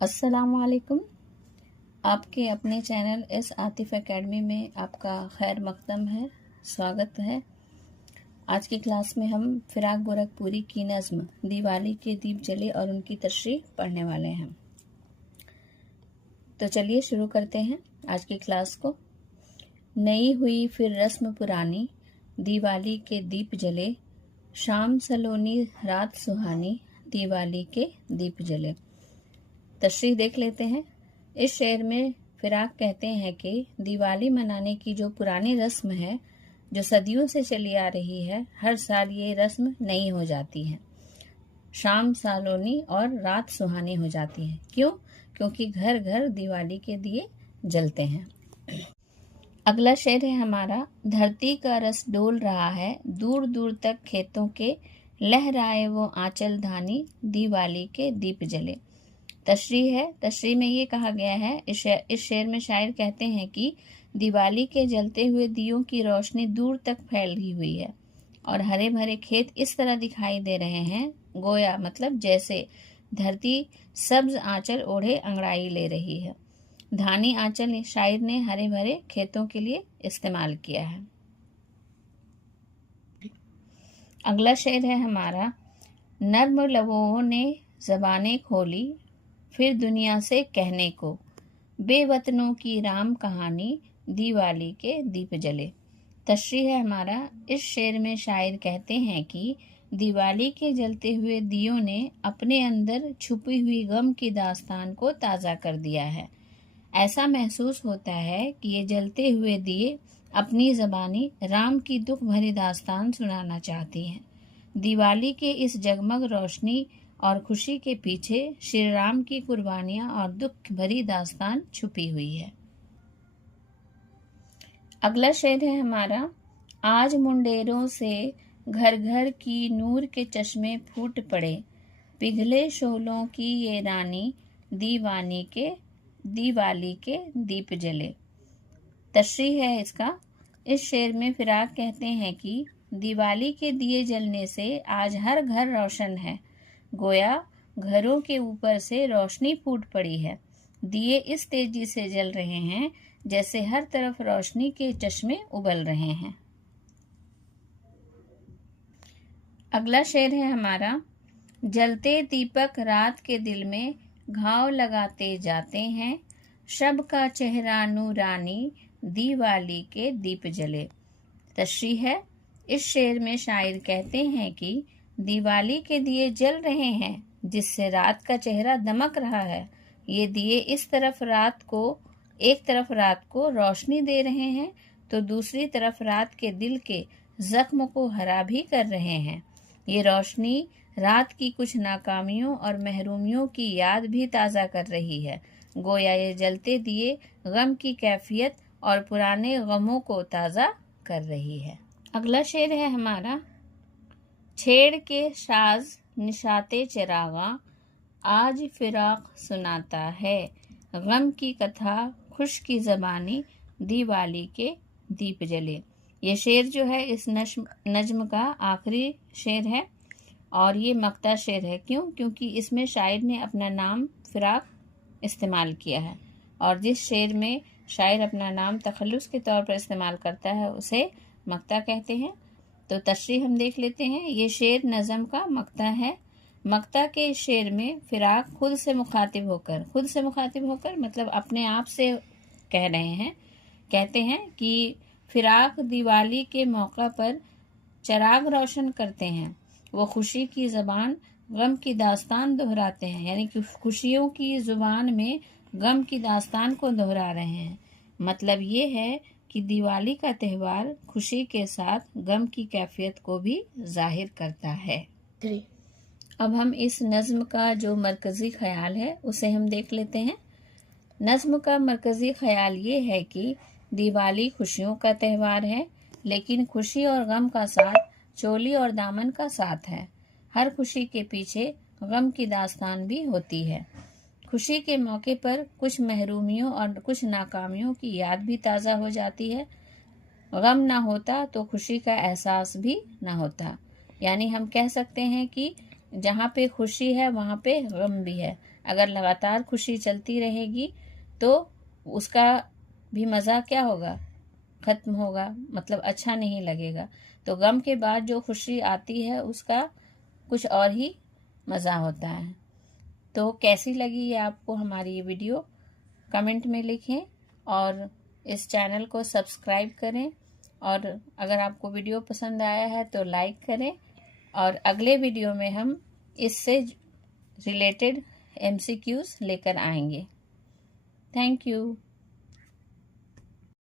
अस्सलामुअलैकुम। आपके अपने चैनल एस आतिफ एकेडमी में आपका खैर मकदम है, स्वागत है। आज की क्लास में हम फिराक गोरखपुरी की नज़्म दिवाली के दीप जले और उनकी तशरीह पढ़ने वाले हैं। तो चलिए शुरू करते हैं आज की क्लास को। नई हुई फिर रस्म पुरानी, दिवाली के दीप जले, शाम सलोनी रात सुहानी, दिवाली के दीप जले। तशरीह देख लेते हैं। इस शेर में फिराक कहते हैं कि दिवाली मनाने की जो पुरानी रस्म है, जो सदियों से चली आ रही है, हर साल ये रस्म नई हो जाती है। शाम सालोनी और रात सुहानी हो जाती है। क्यों? क्योंकि घर घर दिवाली के दिए जलते हैं। अगला शेर है हमारा। धरती का रस डोल रहा है, दूर दूर तक खेतों के, लहराए वो आंचल धानी, दिवाली के दीप जले। तशरीह है। तशरीह में ये कहा गया है, इस शेर में शायर कहते हैं कि दिवाली के जलते हुए दियों की रोशनी दूर तक फैली हुई है और हरे भरे खेत इस तरह दिखाई दे रहे हैं, गोया मतलब जैसे धरती सब्ज आंचल ओढ़े अंगड़ाई ले रही है। धानी आंचल शायर ने हरे भरे खेतों के लिए इस्तेमाल किया है। अगला शेर है हमारा। नर्म लबों ने ज़बानें खोली, फिर दुनिया से कहने को, बेवतनों की राम कहानी, दिवाली के दीप जले। तशरीह है हमारा। इस शेर में शायर कहते हैं कि दिवाली के जलते हुए दियों ने अपने अंदर छुपी हुई गम की दास्तान को ताज़ा कर दिया है। ऐसा महसूस होता है कि ये जलते हुए दिए अपनी ज़बानी राम की दुख भरी दास्तान सुनाना चाहती हैं। दिवाली के इस जगमग रोशनी और खुशी के पीछे श्री राम की कुर्बानियां और दुख भरी दास्तान छुपी हुई है। अगला शेर है हमारा। आज मुंडेरों से घर घर की नूर के चश्मे फूट पड़े, पिघले शोलों की ये रानी, दिवाली के दीप जले। तशरीह है इसका। इस शेर में फिराक कहते हैं कि दिवाली के दिए जलने से आज हर घर रोशन है, गोया घरों के ऊपर से रोशनी फूट पड़ी है। दिए इस तेजी से जल रहे हैं जैसे हर तरफ रोशनी के चश्मे उबल रहे हैं। अगला शेर है हमारा। जलते दीपक रात के दिल में घाव लगाते जाते हैं, शब का चेहरा नूरानी, दिवाली के दीप जले। तशरीह है। इस शेर में शायर कहते हैं कि दिवाली के दिए जल रहे हैं जिससे रात का चेहरा दमक रहा है। ये दिए एक तरफ रात को रोशनी दे रहे हैं तो दूसरी तरफ रात के दिल के जख्म को हरा भी कर रहे हैं। ये रोशनी रात की कुछ नाकामियों और महरूमियों की याद भी ताज़ा कर रही है, गोया ये जलते दिए गम की कैफियत और पुराने गमों को ताज़ा कर रही है। अगला शेर है हमारा। छेड़ के साज निशाते चिरागा, आज फिराक सुनाता है, गम की कथा खुश की ज़बानी, दिवाली के दीप जले। ये शेर जो है इस नज्म का आखिरी शेर है और ये मक्ता शेर है। क्यों? क्योंकि इसमें शायर ने अपना नाम फिराक इस्तेमाल किया है और जिस शेर में शायर अपना नाम तखल्लुस के तौर पर इस्तेमाल करता है उसे मक्ता कहते हैं। तो तशरीह हम देख लेते हैं। ये शेर नज़म का मक्ता है। मक्ता के इस शेर में फिराक खुद से मुखातिब होकर मतलब अपने आप से कह रहे हैं। कहते हैं कि फिराक दिवाली के मौका पर चराग रोशन करते हैं, वो खुशी की ज़बान गम की दास्तान दोहराते हैं, यानी कि खुशियों की ज़ुबान में गम की दास्तान को दोहरा रहे हैं। मतलब ये है कि दिवाली का त्यौहार खुशी के साथ गम की कैफियत को भी जाहिर करता है। अब हम इस नज़्म का जो मरकज़ी ख्याल है उसे हम देख लेते हैं। नज़्म का मरकज़ी ख्याल ये है कि दिवाली खुशियों का त्यौहार है, लेकिन खुशी और गम का साथ चोली और दामन का साथ है। हर खुशी के पीछे गम की दास्तान भी होती है। खुशी के मौके पर कुछ महरूमियों और कुछ नाकामियों की याद भी ताज़ा हो जाती है। गम ना होता तो खुशी का एहसास भी ना होता। यानी हम कह सकते हैं कि जहाँ पे खुशी है वहाँ पे गम भी है। अगर लगातार खुशी चलती रहेगी तो उसका भी मज़ा क्या होगा, खत्म होगा, मतलब अच्छा नहीं लगेगा। तो गम के बाद जो खुशी आती है उसका कुछ और ही मज़ा होता है। तो कैसी लगी ये आपको हमारी ये वीडियो, कमेंट में लिखें और इस चैनल को सब्सक्राइब करें। और अगर आपको वीडियो पसंद आया है तो लाइक करें। और अगले वीडियो में हम इससे रिलेटेड MCQs लेकर आएंगे। Thank you.